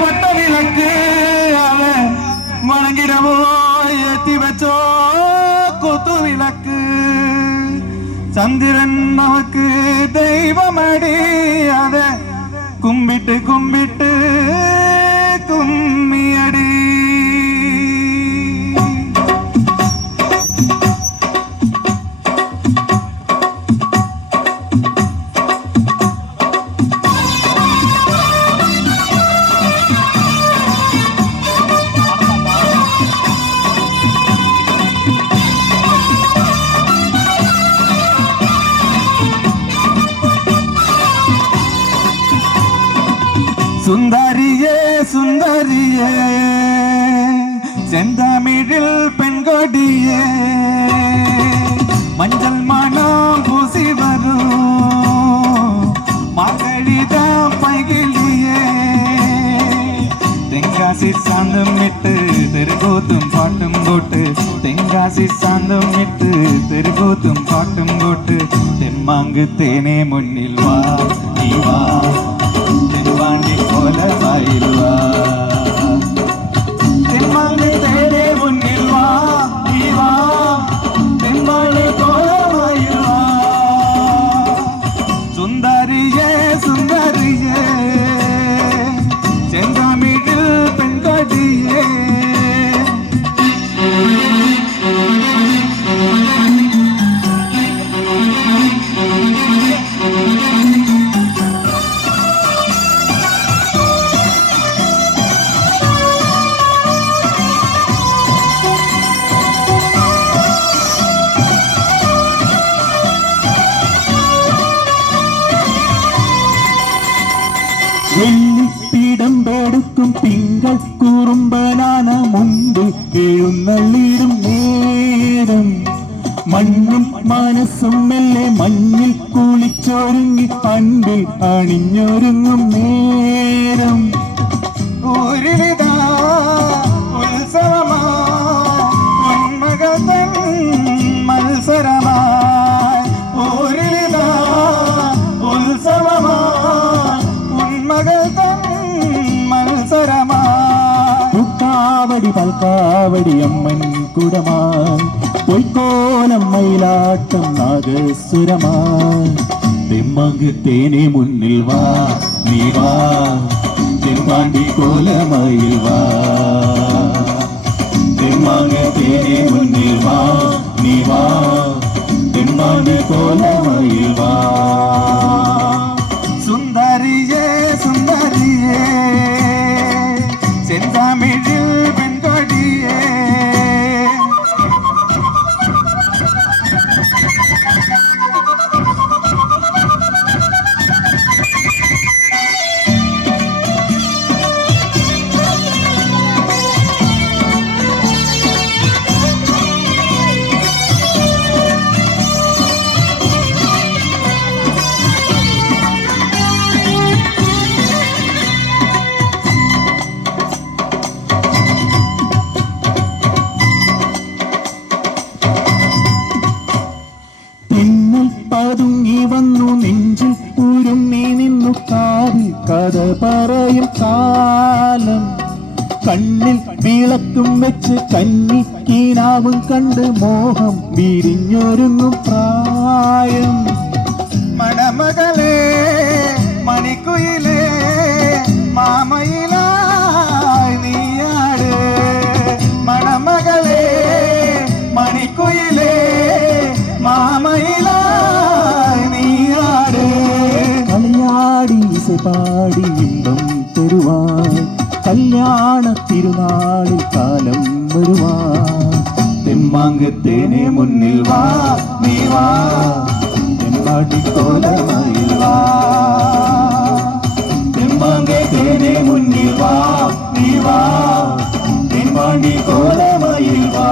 வட்ட விளக்கு அவன் வணங்கிடவோ ஏத்தி வச்சோ கொத்து விளக்கு சந்திரன் நமக்கு தெய்வமடி அத கும்பிட்டு கும்பிட்டு கும்மியடி சுந்தரியே சுந்தரியே செந்தமிழில் பெண்கொடியே மஞ்சள் மனம் பூசி வரும் மகளிடம் பைகிலியே தென்காசி சாந்தம் இட்டு தெருகூத்தும் பாட்டும் போட்டு தென்காசி சாந்தம் இட்டு தெருகூத்தும் பாட்டும் போட்டு தெம்மாங்கு தேனே முன்னில் வா நீ வா தென்பாண்டி போல வாயில்வா தென்பாண்டி தேனே முன்னில் வா நீ வா தென்பாண்டி போல வாயில்வா சுந்தரியே சுந்தரியே செந்தமிழில் பெண்கொடியே വെള്ളിപ്പീടമ്പെടുക്കും തിങ്കൾ കുറുമ്പനാന മുൻപ് എഴുന്നള്ളിടും നേരം മണ്ണും മനസ്സും മെല്ലെ മഞ്ഞിൽ കുളിച്ചൊരുങ്ങി പണ്ടിൽ അണിഞ്ഞൊരുങ്ങും നേരം ഒരുവിധാ ഉത്സവമായി മകൾ തൻ മത്സരമായി ഒരുവിധാ ഉത്സവമായി കാവടി പൽക്കാവടി അമ്മൻ കുടമായി പൊയ്ക്കോലം മയിലാട്ടം നാഗസുരമായി തെമ്മങ്ക് തേനെ മുന്നിൽ വാ നീ വാ തെമ്പാണ്ടി കോലമയിൽ വാ തെമ്മങ്ക് തേനെ മുന്നിൽ വാ നീ വാ തെമ്പാണ്ടി കോലമയിൽ വാ സുന്ദരിയേ സുന്ദരിയേ செந்தமிழில் பெண்கொடியே പതുങ്ങി വന്നു നെഞ്ചിൽ ഉരുമ്മി നിന്നു കാതിൽ കഥ പറയും കാലം കണ്ണിൽ വിളക്കും വെച്ച് കന്നിക്കീനാവും കണ്ട് മോഹം വിരിഞ്ഞൊരുങ്ങും പ്രായം മണമകളെ മണിക്കുയിലേ മാമയിലായി നീയാട് മണമകളെ മണിക്കുയിലേ മാമയിലായി നീയാട് കളിയാടി പാടി ഇമ്പം തരുവാൻ കല്യാണ തിരുനാളിൽ കാലം വരുവാൻ തെമ്മാങ്ക് തേനെ മുന്നിൽ വാ നീ വാ തെമ്പാടി കോലമയിൽ വാ തെമ്മാങ്ക് തേനെ മുന്നിൽ വാ നീ വാ തെമ്പാടി കോലമയിൽ വാ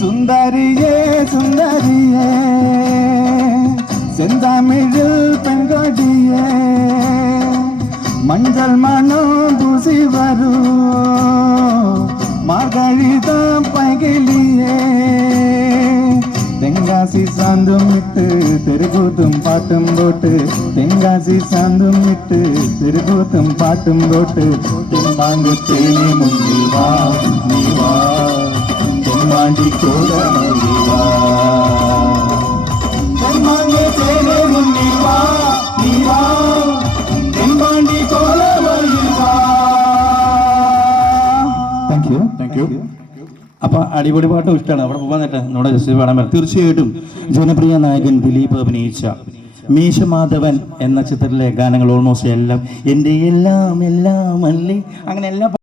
സുന്ദരിയേ സുന്ദരിയേ செந்தமிழில் பெண்கொடியே மஞ்சள் மனம் பூசி வரும் மார்கழிதான் பைகிலியே தென்காசி തെങ്കാസി സാന്തും ഇട്ട് തെരുകൂത്തും പാട്ടും പോട്ട് തെങ്കാസി സാന്തും ഇട്ട് തെരുകൂത്തും പാട്ടും പോട്ട് തെമ്മാങ്ക് തേനി മുന്നിൽ വാ നീ വാ തെമ്മാണ്ടി കോലമയിൽ വാ തെമ്മാങ്ക് തേനി മുന്നിൽ വാ നീ വാ തെമ്മാണ്ടി കോലമയിൽ വാ. Thank you. അപ്പൊ അടിപൊളി പാട്ടും ഇഷ്ടമാണ്. അവിടെ പോകാൻ നേരത്തെ നമ്മുടെ ജസ്റ്റ് പാടാൻ പറ്റും. തീർച്ചയായിട്ടും ജനപ്രിയ നായകൻ ദിലീപ് അഭിനയിച്ച മീശമാധവൻ എന്ന ചിത്രത്തിലെ ഗാനങ്ങൾ ഓൾമോസ്റ്റ് എല്ലാം എൻ്റെ എല്ലാം എല്ലാം അല്ലേ അങ്ങനെ എല്ലാം